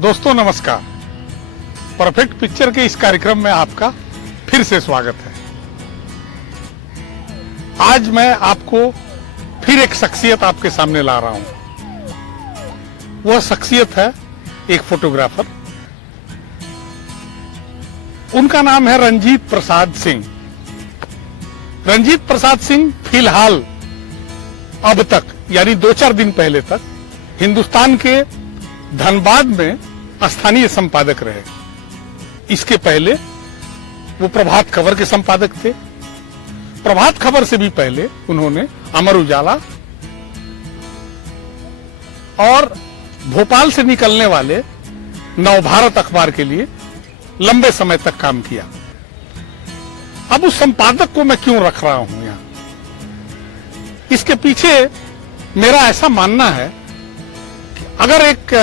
दोस्तों नमस्कार। Perfect picture के इस कार्यक्रम में आपका फिर से स्वागत है। आज मैं आपको फिर एक शख्सियत आपके सामने ला रहा हूं। वह शख्सियत है एक फोटोग्राफर। उनका नाम है रंजीत प्रसाद सिंह। रंजीत प्रसाद सिंह फिलहाल अब तक यानी 2-4 दिन पहले तक हिंदुस्तान के धनबाद में स्थानीय संपादक रहे। इसके पहले वो प्रभात खबर के संपादक थे। प्रभात खबर से भी पहले उन्होंने अमर उजाला और भोपाल से निकलने वाले नवभारत अखबार के लिए लंबे समय तक काम किया। अब उस संपादक को मैं क्यों रख रहा हूं यहां, इसके पीछे मेरा ऐसा मानना है कि अगर एक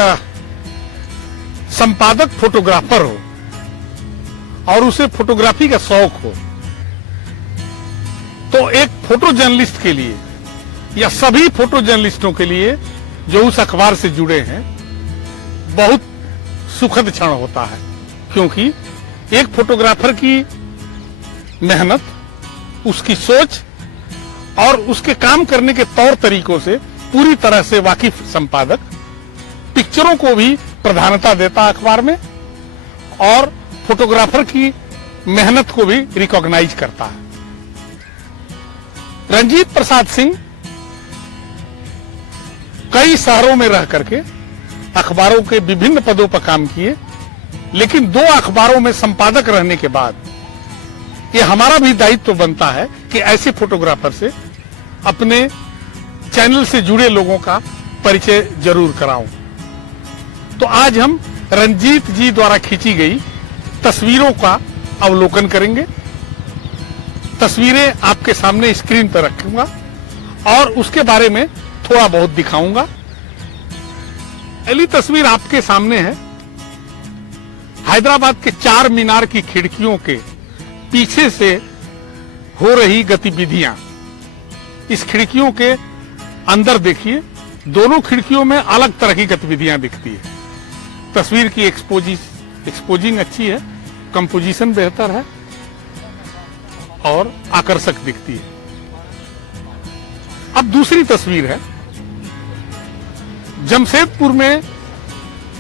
संपादक फोटोग्राफर हो और उसे फोटोग्राफी का शौक हो तो एक फोटो जर्नलिस्ट के लिए या सभी फोटो जर्नलिस्टों के लिए जो उस अखबार से जुड़े हैं बहुत सुखद क्षण होता है, क्योंकि एक फोटोग्राफर की मेहनत, उसकी सोच और उसके काम करने के तौर तरीकों से पूरी तरह से वाकिफ संपादक पिक्चरों को भी प्रधानता देता अखबार में और फोटोग्राफर की मेहनत को भी रिकॉग्नाइज करता है। रंजीत प्रसाद सिंह कई शहरों में रह करके अखबारों के विभिन्न पदों पर काम किए, लेकिन 2 अखबारों में संपादक रहने के बाद ये हमारा भी दायित्व बनता है कि ऐसे फोटोग्राफर से अपने चैनल से जुड़े लोगों का परिचय जरूर कराऊं। तो आज हम रंजीत जी द्वारा खींची गई तस्वीरों का अवलोकन करेंगे। तस्वीरें आपके सामने स्क्रीन पर रखूंगा और उसके बारे में थोड़ा बहुत दिखाऊंगा। पहली तस्वीर आपके सामने है। हैदराबाद के 4 मीनार की खिड़कियों के पीछे से हो रही गतिविधियां। इस खिड़कियों के अंदर देखिए, दोनों खिड़कियों में अलग तरह की गतिविधियां दिखती है। तस्वीर की एक्सपोजिंग अच्छी है, कंपोजिशन बेहतर है और आकर्षक दिखती है। अब दूसरी तस्वीर है जमशेदपुर में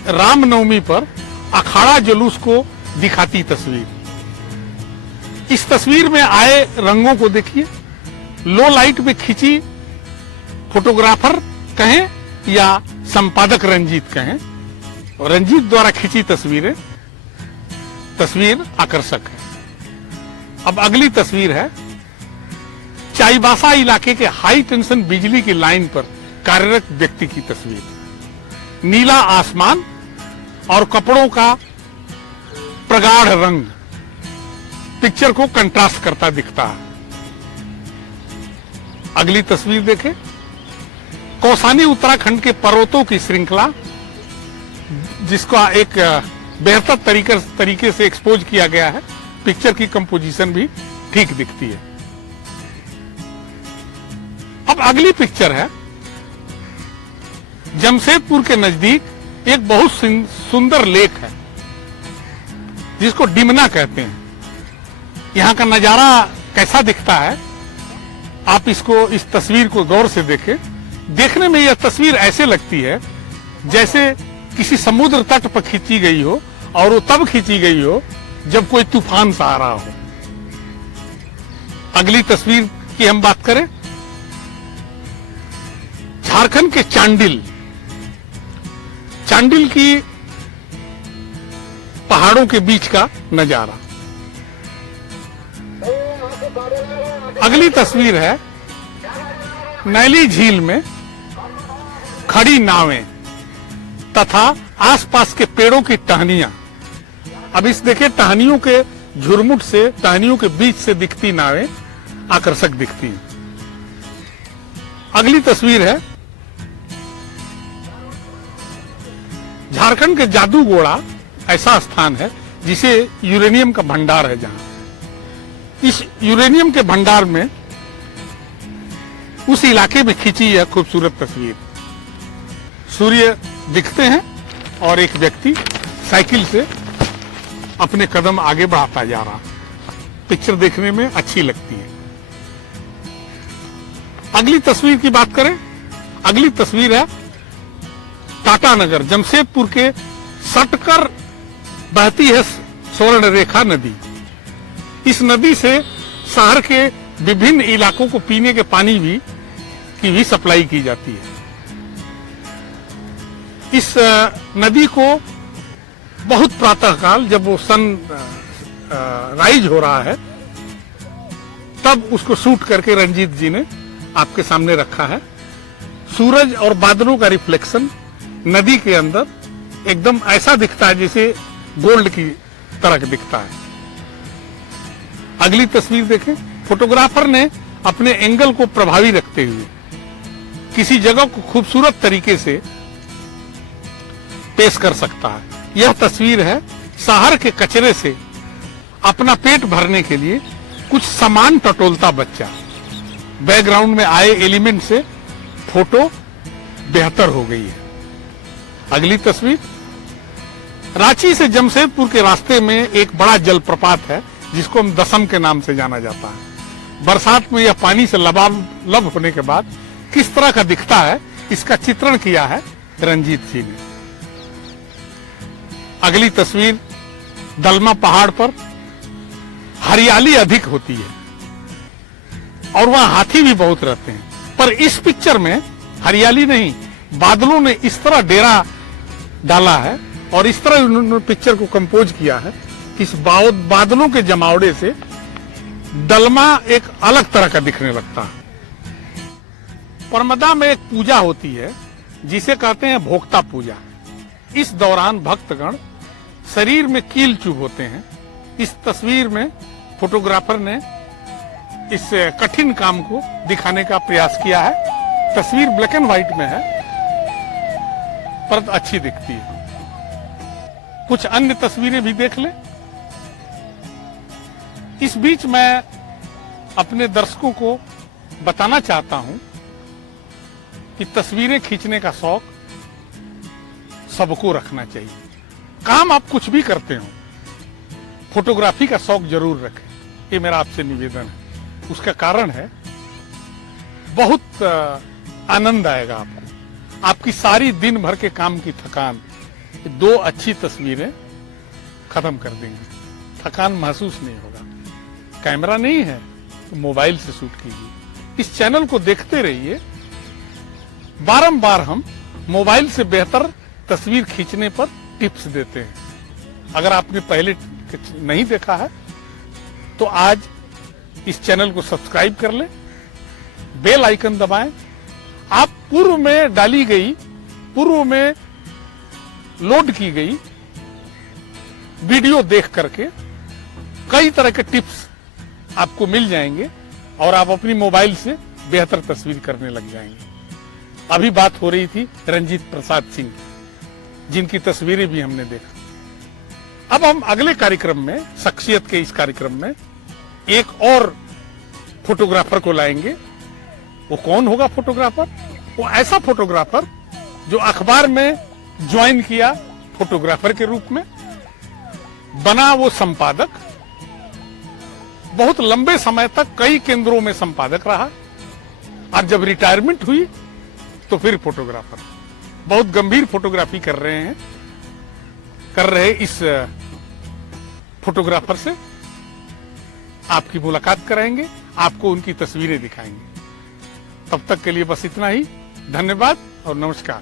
रामनवमी पर अखाड़ा जुलूस को दिखाती तस्वीर। इस तस्वीर में आए रंगों को देखिए। लो लाइट में खींची फोटोग्राफर कहें या संपादक रंजीत कहें, रंजीत द्वारा खींची तस्वीर आकर्षक है। अब अगली तस्वीर है चाईबासा इलाके के हाई टेंशन बिजली की लाइन पर कार्यरत व्यक्ति की तस्वीर। नीला आसमान और कपड़ों का प्रगाढ़ रंग पिक्चर को कंट्रास्ट करता दिखता है। अगली तस्वीर देखें। कौसानी उत्तराखंड के पर्वतों की श्रृंखला, जिसका एक बेहतर तरीके से एक्सपोज किया गया है। पिक्चर की कंपोजिशन भी ठीक दिखती है। अब अगली पिक्चर है जमशेदपुर के नजदीक एक बहुत सुंदर लेक है जिसको डिमना कहते हैं। यहां का नजारा कैसा दिखता है, आप इस तस्वीर को गौर से देखें। देखने में यह तस्वीर ऐसे लगती है जैसे किसी समुद्र तट पर खींची गई हो, और वो तब खींची गई हो जब कोई तूफान सा आ रहा हो। अगली तस्वीर की हम बात करें। झारखंड के चांडिल की पहाड़ों के बीच का नजारा। अगली तस्वीर है नैली झील में खड़ी नावें तथा आसपास के पेड़ों की टहनियां। अब इस देखिए, टहनियों के झुरमुट से, टहनियों के बीच से दिखती नावें आकर्षक दिखती हैं। अगली तस्वीर है झारखंड के जादूगोड़ा, ऐसा स्थान है जिसे यूरेनियम का भंडार है। जहां इस यूरेनियम के भंडार में उस इलाके में खींची यह खूबसूरत तस्वीर। सूर्य दिखते हैं और एक व्यक्ति साइकिल से अपने कदम आगे बढ़ाता जा रहा। पिक्चर देखने में अच्छी लगती है। अगली तस्वीर की बात करें, अगली तस्वीर है टाटा नगर, जमशेदपुर के सटकर बहती है स्वर्ण रेखा नदी। इस नदी से शहर के विभिन्न इलाकों को पीने के पानी की भी सप्लाई की जाती है। इस नदी को बहुत प्रातःकाल जब वो सन राइज हो रहा है तब उसको शूट करके रंजीत जी ने आपके सामने रखा है। सूरज और बादलों का रिफ्लेक्शन नदी के अंदर एकदम ऐसा दिखता है जैसे गोल्ड की तरह दिखता है। अगली तस्वीर देखें। फोटोग्राफर ने अपने एंगल को प्रभावी रखते हुए किसी जगह को खूबसूरत तरीके से पेश कर सकता है। यह तस्वीर है शहर के कचरे से अपना पेट भरने के लिए कुछ सामान टटोलता बच्चा। बैकग्राउंड में आए एलिमेंट से फोटो बेहतर हो गई है। अगली तस्वीर। रांची से जमशेदपुर के रास्ते में एक बड़ा जलप्रपात है जिसको हम दसम के नाम से जाना जाता है। बरसात में यह पानी से लबालब होने के बाद किस तरह का दिखता है इसका चित्रण किया है रंजीत जी ने। अगली तस्वीर। दलमा पहाड़ पर हरियाली अधिक होती है और वहां हाथी भी बहुत रहते हैं, पर इस पिक्चर में हरियाली नहीं, बादलों ने इस तरह डेरा डाला है और इस तरह उन्होंने पिक्चर को कंपोज किया है कि इस बादलों के जमावड़े से दलमा एक अलग तरह का दिखने लगता है। परमदा में एक पूजा होती है जिसे कहते हैं भोक्ता पूजा। इस दौरान भक्तगण शरीर में कील चुभ होते हैं। इस तस्वीर में फोटोग्राफर ने इस कठिन काम को दिखाने का प्रयास किया है। तस्वीर ब्लैक एंड व्हाइट में है पर अच्छी दिखती है। कुछ अन्य तस्वीरें भी देख लें। इस बीच मैं अपने दर्शकों को बताना चाहता हूं कि तस्वीरें खींचने का शौक सबको रखना चाहिए। काम आप कुछ भी करते हो, फोटोग्राफी का शौक जरूर रखें, ये मेरा आपसे निवेदन है। उसका कारण है बहुत आनंद आएगा आपको। आपकी सारी दिन भर के काम की थकान दो अच्छी तस्वीरें खत्म कर देंगी। थकान महसूस नहीं होगा। कैमरा नहीं है तो मोबाइल से शूट कीजिए। इस चैनल को देखते रहिए। बारंबार हम मोबाइल से बेहतर तस्वीर खींचने पर टिप्स देते हैं। अगर आपने पहले नहीं देखा है तो आज इस चैनल को सब्सक्राइब कर लें, बेल आइकन दबाएं। आप पूर्व में लोड की गई वीडियो देख करके कई तरह के टिप्स आपको मिल जाएंगे और आप अपनी मोबाइल से बेहतर तस्वीर करने लग जाएंगे। अभी बात हो रही थी रंजीत प्रसाद सिंह की, जिनकी तस्वीरें भी हमने देखा। अब हम अगले कार्यक्रम में, शख्सियत के इस कार्यक्रम में, एक और फोटोग्राफर को लाएंगे। वो कौन होगा फोटोग्राफर? वो ऐसा फोटोग्राफर जो अखबार में ज्वाइन किया फोटोग्राफर के रूप में, बना वो संपादक, बहुत लंबे समय तक कई केंद्रों में संपादक रहा और जब रिटायरमेंट हुई तो फिर फोटोग्राफर। बहुत गंभीर फोटोग्राफी कर रहे इस फोटोग्राफर से आपकी मुलाकात कराएंगे, आपको उनकी तस्वीरें दिखाएंगे। तब तक के लिए बस इतना ही। धन्यवाद और नमस्कार।